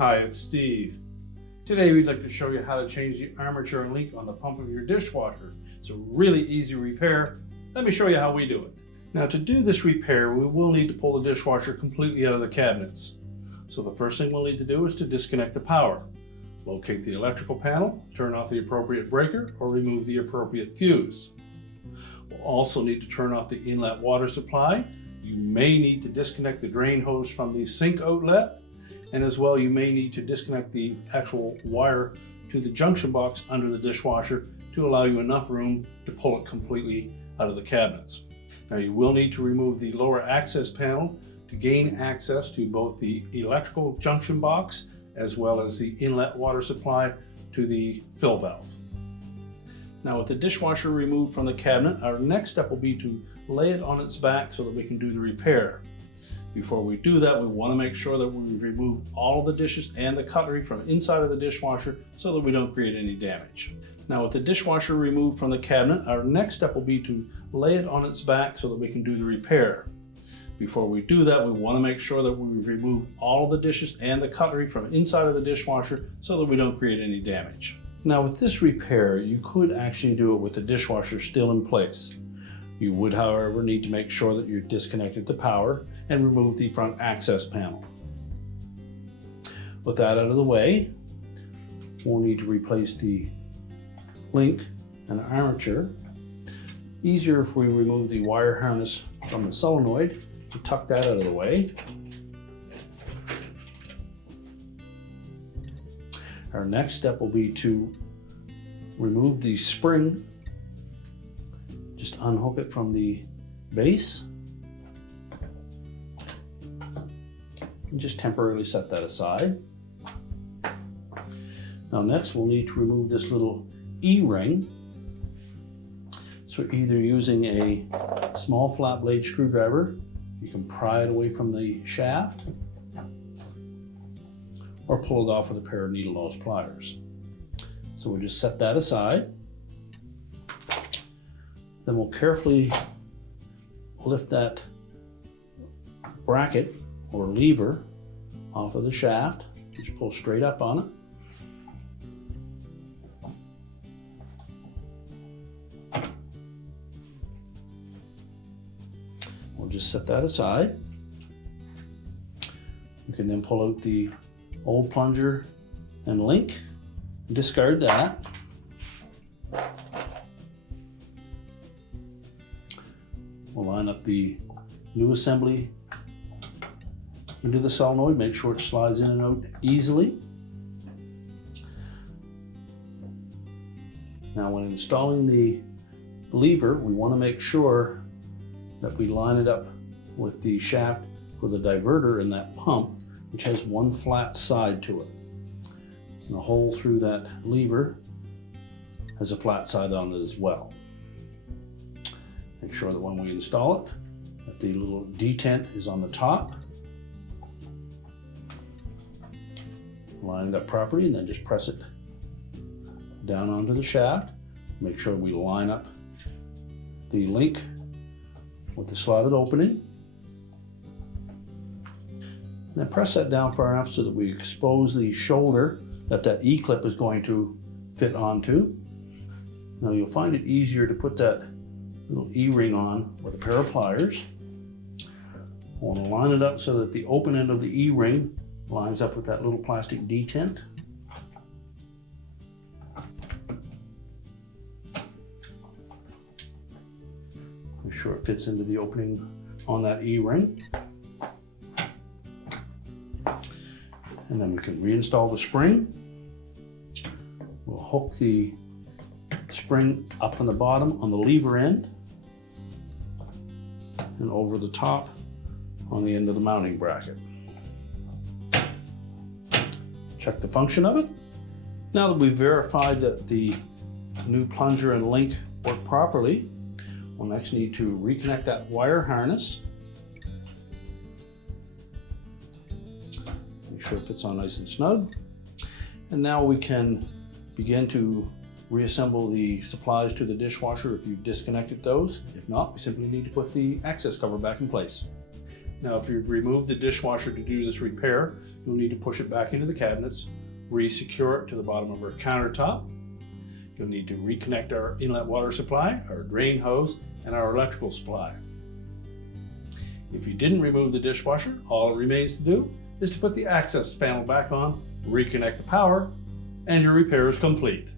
Hi, it's Steve. Today we'd like to show you how to change the armature link on the pump of your dishwasher. It's a really easy repair. Let me show you how we do it. Now, to do this repair, we will need to pull the dishwasher completely out of the cabinets. So the first thing we'll need to do is to disconnect the power. Locate the electrical panel, turn off the appropriate breaker, or remove the appropriate fuse. We'll also need to turn off the inlet water supply. You may need to disconnect the drain hose from the sink outlet. And as well, you may need to disconnect the actual wire to the junction box under the dishwasher to allow you enough room to pull it completely out of the cabinets. Now, you will need to remove the lower access panel to gain access to both the electrical junction box as well as the inlet water supply to the fill valve. Now, with the dishwasher removed from the cabinet, our next step will be to lay it on its back so that we can do the repair. Before we do that, we want to make sure that we've removed all of the dishes and the cutlery from inside of the dishwasher so that we don't create any damage. Now, with the dishwasher removed from the cabinet, our next step will be to lay it on its back so that we can do the repair. Before we do that, we want to make sure that we've removed all of the dishes and the cutlery from inside of the dishwasher so that we don't create any damage. Now, with this repair, you could actually do it with the dishwasher still in place. You would, however, need to make sure that you've disconnected the power and remove the front access panel. With that out of the way, we'll need to replace the link and armature. Easier if we remove the wire harness from the solenoid to tuck that out of the way. Our next step will be to remove the spring. Just unhook it from the base and just temporarily set that aside. Now, next we'll need to remove this little E-ring. So either using a small flat blade screwdriver, you can pry it away from the shaft, or pull it off with a pair of needle nose pliers. So we'll just set that aside. Then we'll carefully lift that bracket or lever off of the shaft. Just pull straight up on it. We'll just set that aside. You can then pull out the old plunger and link and discard that. We'll line up the new assembly into the solenoid, make sure it slides in and out easily. Now, when installing the lever, we want to make sure that we line it up with the shaft for the diverter in that pump, which has one flat side to it. And the hole through that lever has a flat side on it as well. Make sure that when we install it, that the little detent is on the top. Line it up properly and then just press it down onto the shaft. Make sure we line up the link with the slotted opening. And then press that down far enough so that we expose the shoulder that E-clip is going to fit onto. Now, you'll find it easier to put that little E-ring on with a pair of pliers. I want to line it up so that the open end of the E-ring lines up with that little plastic detent. Make sure it fits into the opening on that E-ring. And then we can reinstall the spring. We'll hook the spring up from the bottom on the lever end and over the top on the end of the mounting bracket. Check the function of it. Now that we've verified that the new plunger and link work properly, we'll next need to reconnect that wire harness. Make sure it fits on nice and snug. And now we can begin to reassemble the supplies to the dishwasher if you've disconnected those. If not, we simply need to put the access cover back in place. Now, if you've removed the dishwasher to do this repair, you'll need to push it back into the cabinets, re-secure it to the bottom of our countertop. You'll need to reconnect our inlet water supply, our drain hose, and our electrical supply. If you didn't remove the dishwasher, all it remains to do is to put the access panel back on, reconnect the power, and your repair is complete.